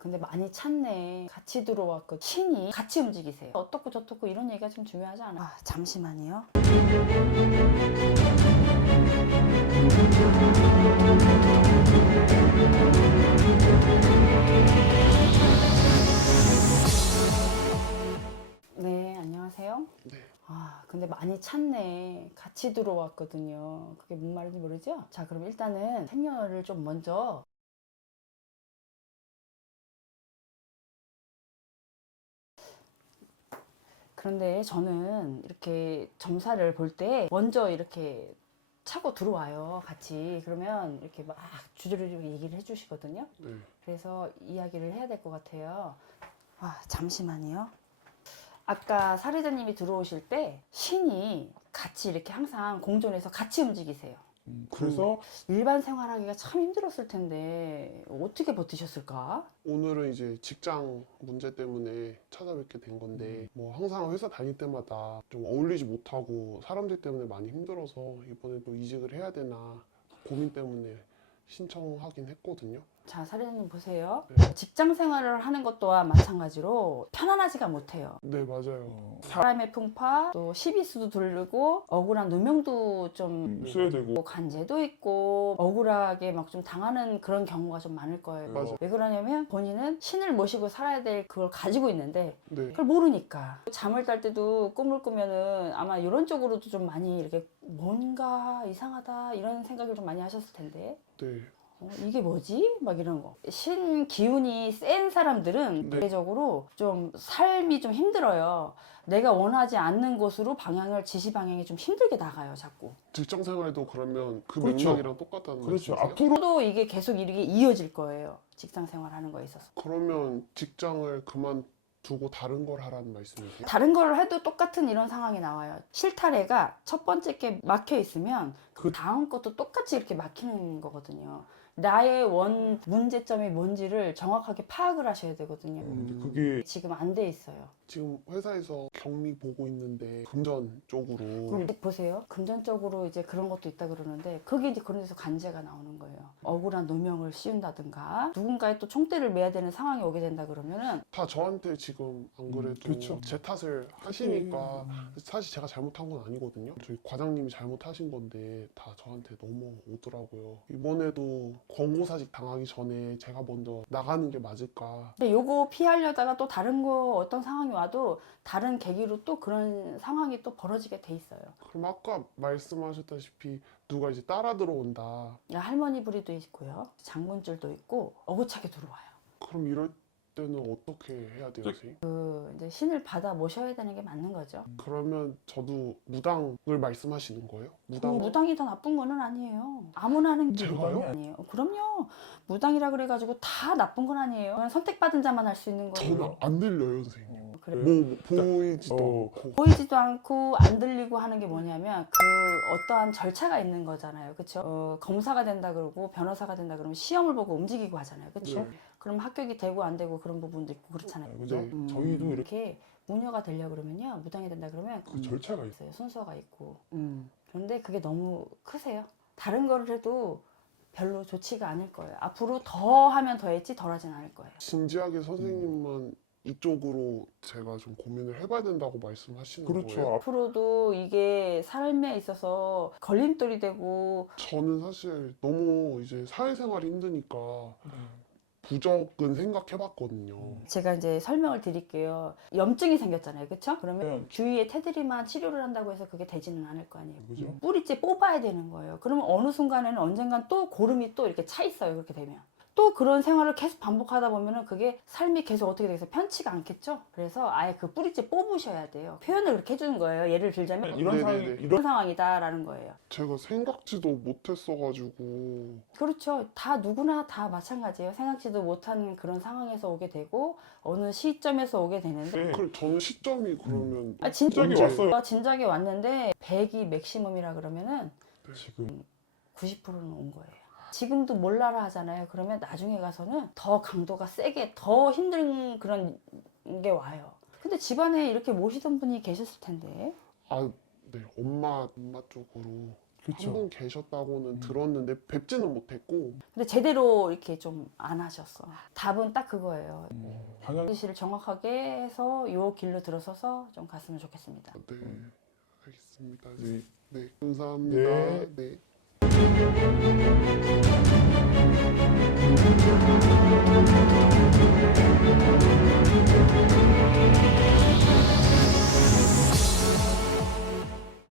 근데 많이 찼네. 같이 들어왔고 신이 같이 움직이세요. 어떻고 저떻고 이런 얘기가 좀 중요하지 않아요? 잠시만요. 네, 안녕하세요. 네. 근데 많이 찼네. 같이 들어왔거든요. 그게 무슨 말인지 모르죠? 자, 그럼 일단은 생년월일을 좀 먼저. 그런데 저는 이렇게 점사를 볼 때 먼저 이렇게 차고 들어와요. 같이. 그러면 이렇게 막 주저리로 얘기를 해주시거든요. 네. 그래서 이야기를 해야 될 것 같아요. 잠시만요. 아까 사례자님이 들어오실 때 신이 같이 이렇게 항상 공존해서 같이 움직이세요. 그래서 일반 생활하기가 참 힘들었을 텐데 어떻게 버티셨을까? 오늘은 이제 직장 문제 때문에 찾아뵙게 된 건데 뭐 항상 회사 다닐 때마다 좀 어울리지 못하고 사람들 때문에 많이 힘들어서 이번에도 이직을 해야 되나 고민 때문에 신청하긴 했거든요. 자, 사례자님 보세요. 네. 직장 생활을 하는 것 또한 마찬가지로 편안하지가 못해요. 네, 맞아요. 사람의 풍파, 또 시비수도 들리고 억울한 누명도 좀 써야 되고. 간제도 있고 억울하게 막 좀 당하는 그런 경우가 좀 많을 거예요. 맞아요. 왜 그러냐면 본인은 신을 모시고 살아야 될 그걸 가지고 있는데 네. 그걸 모르니까. 잠을 잘 때도 꿈을 꾸면은 아마 이런 쪽으로도 좀 많이 이렇게 뭔가 이상하다 이런 생각을 좀 많이 하셨을 텐데 네. 이게 뭐지? 막 이런 거. 신 기운이 센 사람들은 네. 대외적으로 좀 삶이 좀 힘들어요. 내가 원하지 않는 곳으로 지시 방향이 좀 힘들게 나가요, 자꾸. 직장 생활도 그러면 그 그렇죠. 맥락이랑 똑같다는 그렇죠. 말씀이세요? 앞으로 또 이게 계속 이렇게 이어질 거예요. 직장 생활하는 거에 있어서. 그러면 직장을 그만두고 다른 걸 하라는 말씀이세요? 다른 걸 해도 똑같은 이런 상황이 나와요. 실타래가 첫 번째 게 막혀 있으면 그 다음 것도 똑같이 이렇게 막히는 거거든요. 나의 문제점이 뭔지를 정확하게 파악을 하셔야 되거든요. 그게 지금 안 돼 있어요. 지금 회사에서 격리 보고 있는데 금전 쪽으로 그럼 보세요. 금전적으로 이제 그런 것도 있다 그러는데 그게 이제 그런 데서 간제가 나오는 거예요. 억울한 누명을 씌운다든가 누군가의 또 총대를 매야 되는 상황이 오게 된다 그러면은 다 저한테 지금 안 그래도 그쵸. 제 탓을 하시니까 사실 제가 잘못한 건 아니거든요. 저희 과장님이 잘못하신 건데 다 저한테 넘어오더라고요. 이번에도 권고사직 당하기 전에 제가 먼저 나가는 게 맞을까. 근데 요거 피하려다가 또 다른 거 어떤 상황이 와도 다른 계기로 또 그런 상황이 또 벌어지게 돼 있어요. 그럼 아까 말씀하셨다시피 누가 이제 따라 들어온다. 할머니 부리도 있고요. 장군줄도 있고 어긋차게 들어와요. 그럼 이럴 때는 어떻게 해야 돼요, 선생님? 이제 신을 받아 모셔야 되는 게 맞는 거죠. 그러면 저도 무당을 말씀하시는 거예요? 무당이 더 나쁜 거는 아니에요. 아무나 하는 게 제가요? 무당이 아니에요. 그럼요. 무당이라 그래가지고 다 나쁜 건 아니에요. 그건 선택받은 자만 할 수 있는 거예요. 저는 안 들려요, 선생님. 그래. 뭐 보이지도 않고. 보이지도 않고 안 들리고 하는 게 뭐냐면 어떠한 절차가 있는 거잖아요. 그렇죠? 검사가 된다 그러고 변호사가 된다 그러면 시험을 보고 움직이고 하잖아요. 그렇죠? 네. 그럼 합격이 되고 안 되고 그런 부분도 있고 그렇잖아요. 그죠? 네. 저희도 이렇게 이렇게 무녀가 되려고 그러면요. 무당이 된다 그러면 그 절차가 있어요. 있어요. 순서가 있고. 그런데 그게 너무 크세요. 다른 거를 해도 별로 좋지가 않을 거예요. 앞으로 더 하면 더 했지 덜 하진 않을 거예요. 진지하게 선생님만 이쪽으로 제가 좀 고민을 해봐야 된다고 말씀하시는 그렇죠. 거예요? 앞으로도 이게 삶에 있어서 걸림돌이 되고 저는 사실 너무 이제 사회생활이 힘드니까 부적은 생각해봤거든요. 제가 이제 설명을 드릴게요. 염증이 생겼잖아요. 그렇죠? 그러면 네. 주위에 테두리만 치료를 한다고 해서 그게 되지는 않을 거 아니에요. 그죠? 뿌리째 뽑아야 되는 거예요. 그러면 어느 순간에는 언젠간 또 고름이 또 이렇게 차 있어요. 그렇게 되면. 또 그런 생활을 계속 반복하다 보면은 그게 삶이 계속 어떻게 되겠어요? 편치가 않겠죠? 그래서 아예 그 뿌리째 뽑으셔야 돼요. 표현을 그렇게 해주는 거예요. 예를 들자면 이런 네네네. 상황이 이런 이런 상황이다라는 거예요. 제가 생각지도 못했어가지고 그렇죠. 다 누구나 다 마찬가지예요. 생각지도 못한 그런 상황에서 오게 되고 어느 시점에서 오게 되는데 네. 그럼 저는 시점이 그러면 진작에 언제? 왔어요. 진작에 왔는데 100이 맥시멈이라 그러면은 지금 90%는 온 거예요. 지금도 몰라라 하잖아요. 그러면 나중에 가서는 더 강도가 세게 더 힘든 그런 게 와요. 근데 집안에 이렇게 모시던 분이 계셨을 텐데. 아, 네, 엄마 쪽으로 한 그렇죠. 분 계셨다고는 들었는데 뵙지는 못했고 근데 제대로 이렇게 좀 안 하셨어. 답은 딱 그거예요. 방향 지시를 정확하게 해서 요 길로 들어서서 좀 갔으면 좋겠습니다. 네 알겠습니다. 네. 네 감사합니다. 네. 네.